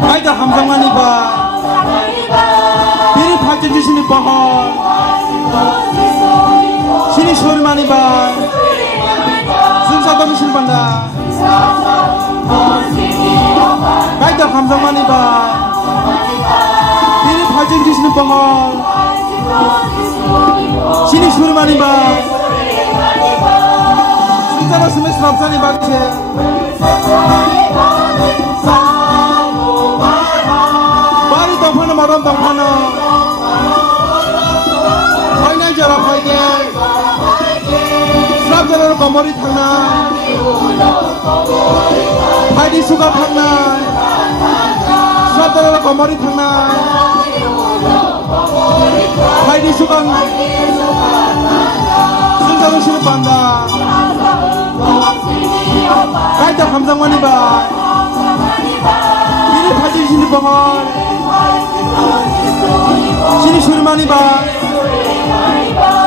마이다 감상만이바 비리 발전주시는 버헐 신이 소리만이바 승사도미신 반다 마이다 감상만이바 비리 발전주시는 버헐 신이 소리만이바 승사도 스매스 밥산이 박체 바리 덩파노 마론 덩파노 파이난 자라 파이게 스랍자라로 거머리 탕나 파이디 수가 탕나 스랍자라로 거머리 탕나 파이디 수가 승사도 시는 반다 가이다 감상만이바 이리 가지시는 버헐 신이 소리만이바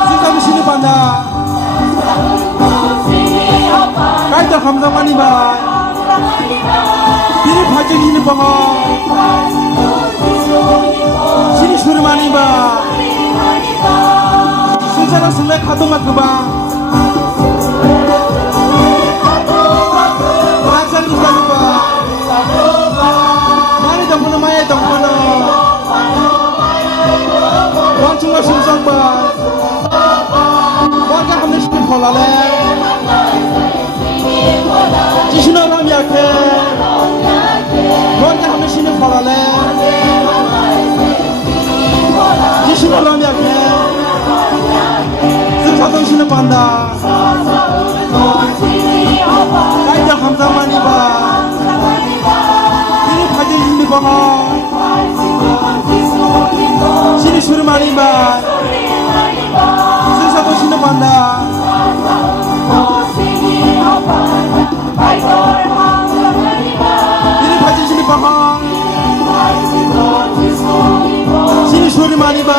승사도 시는 반다 가이다 감상만이바 이리 가지시는 버헐 신이 소리만이바 승사가 승래 가동마 그방 Wangchungwa sungsangba Warga hamne shini pholale Jishuna ram yakhe Warga hamne shini pholale Jishuna ram yakhe Sungsatong shini panda Kaida hamzamaniba Ini bhajil shini bahar 신이 수르마니바 승사도 신의 반다 이리 가진 신의 방황 신이 수르마니바